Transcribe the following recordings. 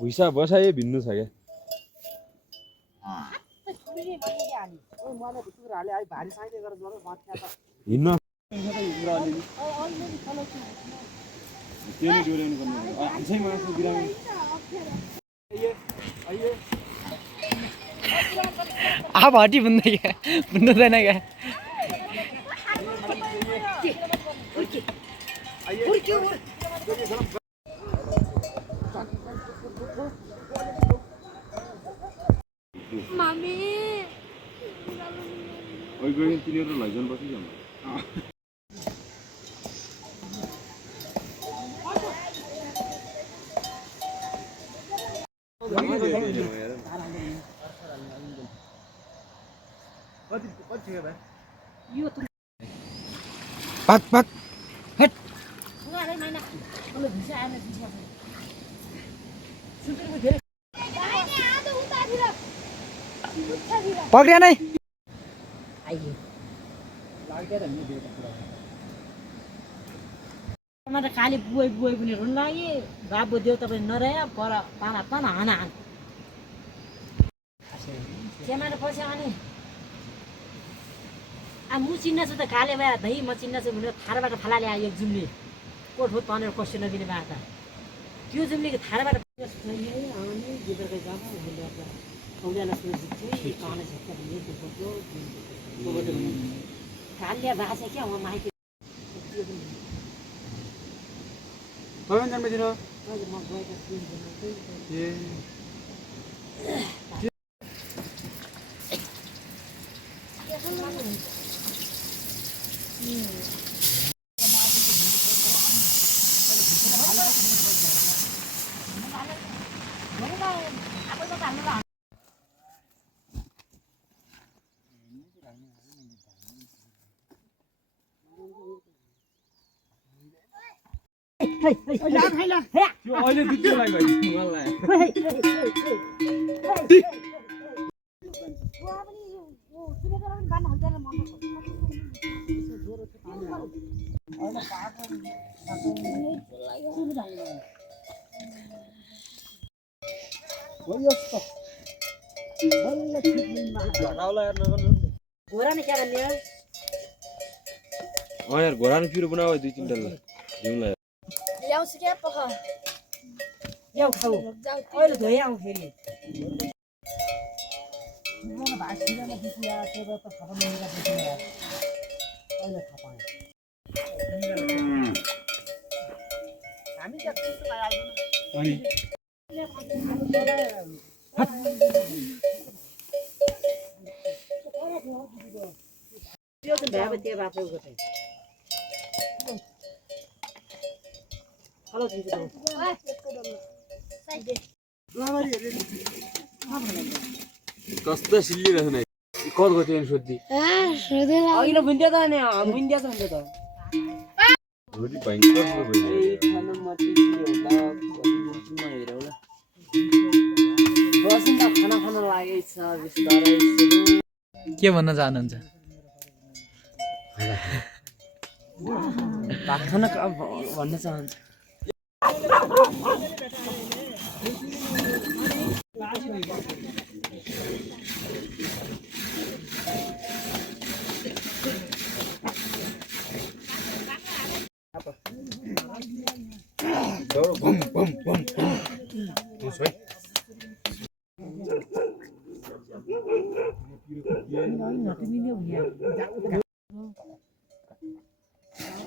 भुइसा बसाए भिन्नु छ क्या हिँड्न आप हटी बुन्दै क्या बुन्दैन क्या Mami. Oi gani तिनीहरु लैजाउन पर्छ नि पक पक हट पक्रिया नै खाली बुवाई बुवाई पनि रुन लागे बाबु देउ तपाईँ नरह्या पर पाना पाना हाना हान त्यहाँबाट पछि अनि मु चिन्न छु त काले भए धै म चिन्न छु भनेर थारबाट फाला ल्यायो एक जुम्ली कोठ हो तनेर कस्तो नदिने बाटा त्यो जुम्लीको थारबाट कालिया भाषा क्या म माइती तपाईं जन्मदिन म गएको छु अहिले दुईलाई भयो मलाई घोरा नि क्या यार घोडा नि पिरो बनाऊ दुई तीनटा जिउँला ल्याउँछु क्या पख ल्याउ खाऊ अहिले धोइ आउँ फेरि त्यो त भए त्यो बाटो गथे हेलो दिन्छु कस्तो सिल्लिरहेछ नि कल गयो त्यो सोध्दी अहिले बुन्दिया त नि बुन्दिया त हुन्छ त रोटी भयंकर भयो खाना मति होला म हेरौला बसिन त खाना खान लागेछ बिस्तारै के भन्न चाहनुहुन्छ भात खान भन्न चाहन्छु बम बम बम सोइ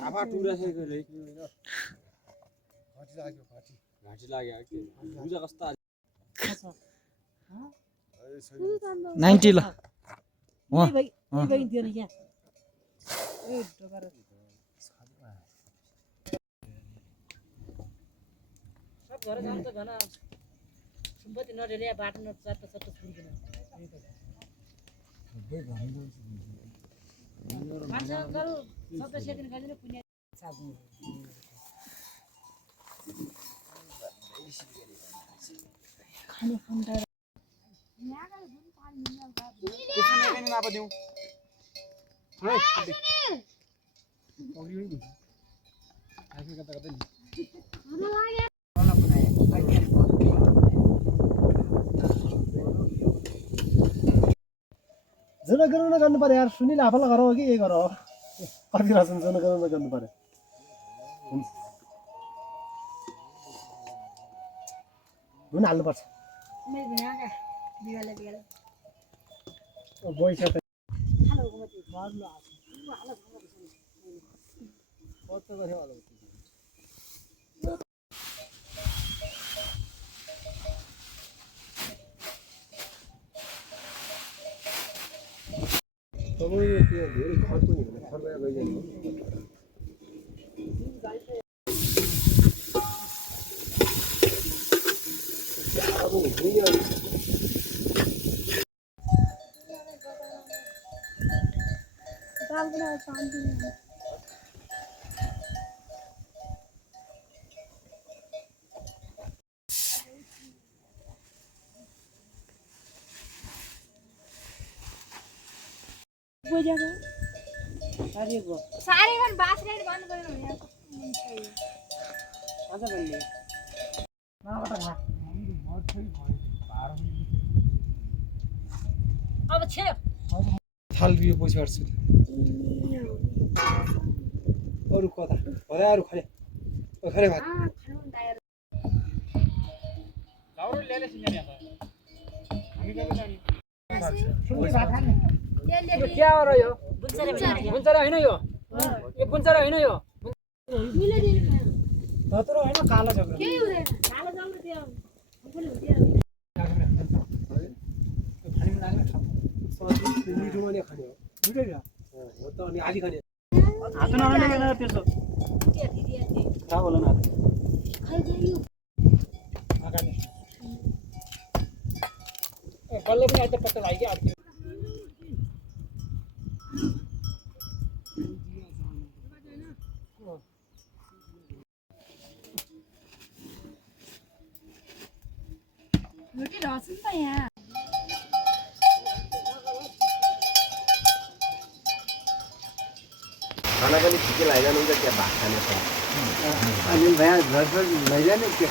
आफा टुरासेको रे घाँटी लाग्यो के बुझा कस्तो 90 ल घर जान्छ घन सुम्पति नडेले बाटो न चट्ट चट्ट छुरिकिन मान्छे अङ्कल सबै सेदिन गजिन पुण्य खाने खन्दा त्यसमा नापा दिउँ है आफै कता कता नि जनगणना गर्नु पर्यो यार सुनिल आफूलाई गरौ कि यही गरौ कति रहेछन् जनगणना गर्नु पर्यो हुन हाल्नुपर्छ पैसा त तपाईँ त्यो धेरै खर्च पनि हुने खर्च गइजानु अब हुँदैन सारे मन बास रेड बंद कर रहे हैं अझ भन्ने अब छियो थाल बियो पछि गर्छु अरु कता भरे अरु खरे खरे भात लाउरो ल्याले सिन्ने यहाँ हामी कता जाने सुन्ने भात खाने यो के हो र यो बुझ्छरे भने बुन्चरा हैन यो यो बुन्चरा हैन यो मिले दिन तर हैन कालो जग्गा के हुँदैन कालो जल्लो त्यो आफूले हुँदैन खाने लाग्ने खाऊ मिठो पनि खाने हो मिठो नि हो त अनि आधी खाने हात नहाल्ने केन त्यसो के दिदी आथे खराब होला न हात खाइदियो आगाने ए बल्ल पनि आज पत्ता लाग्यो आज रोटी रसन त यहाँ खाना पनि ठिकै लाग्दैन हुन्छ क्या भात खाने छ अनि भया घर लैजाने के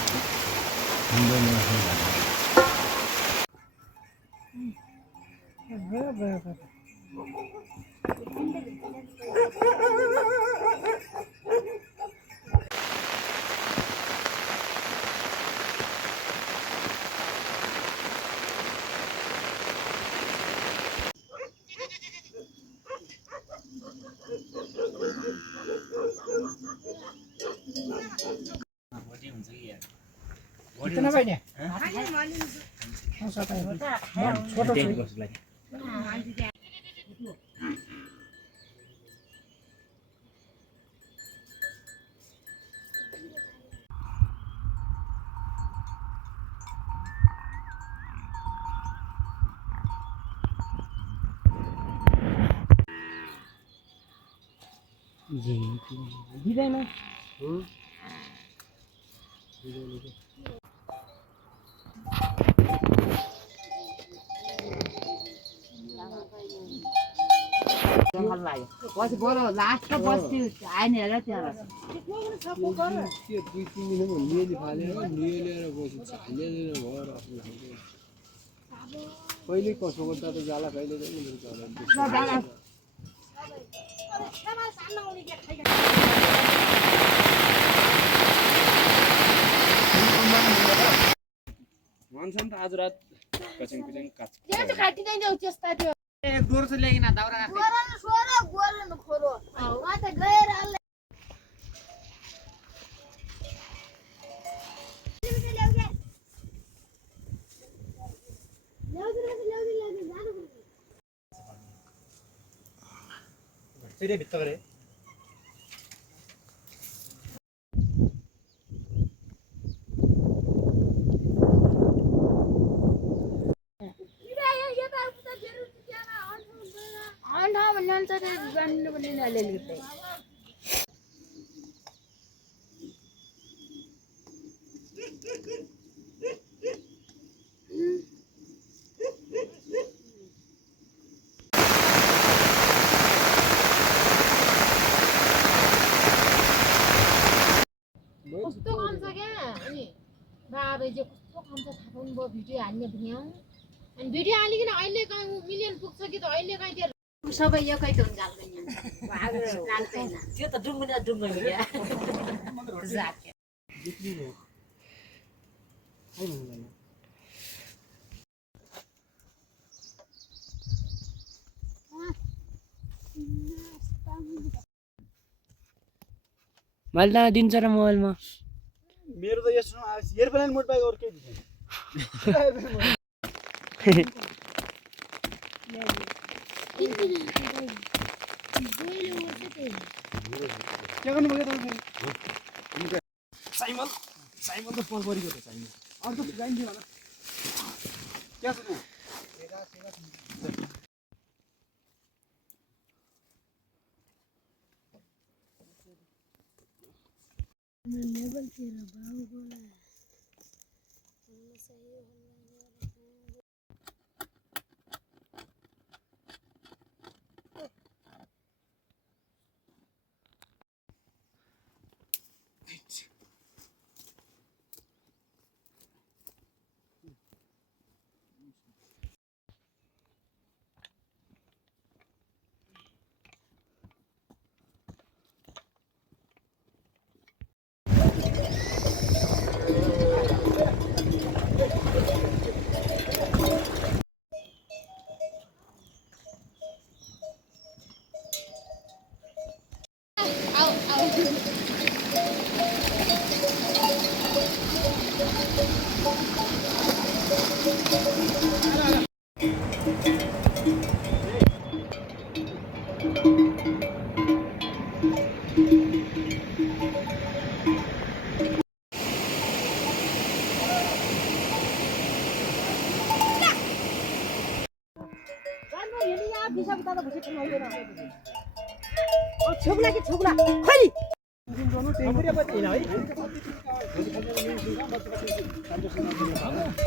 कितना भाइ नि छोटो दिदैन जंगल लाग्यो पछि बरो लास्ट बस्ती आइन हेर त्यहाँ के 2-3 दिनमा नियली फालेर नियलेर बसी हालेर भएर कहिले कसो गर्दा त जाला कहिले पनि मान्छन् त आज रात कचिङ कुचिङ काच त्यो चाहिँ खाटिँदैन जाऊ त्यस्ता त्यो एक दोर से ल्याइकिन दाउरा गोरन सोरो गोरन खोरो वा त गएर अल्ले चाहिँ भित्त गरे अन्डा भन्ने चाहिँ गान्नु पनि नलेले कस्तो खान्छ क्या अनि बाबे चाहिँ कस्तो खान्छ थाहा पनि भयो भिडियो हाल्ने भन्यो अनि भिडियो हालिकन अहिले कहाँ मिलियन पुग्छ कि त अहिले कहाँ त्यो सबै एकै टोन गाल्दैन लाग्दैन त्यो त डुङ्गो न डुङ्गो हो क्या मैले त दिन्छ र मोबाइलमा मेरो त यस्तो एयरप्लेन मोड बाहेक अरू केही दिँदैन के गर्नु भयो तपाईँ साइमन साइमन त पल परिको त साइमन अर्को गाइन्थ्यो होला क्या छ छेउला कि छेउला खोइ है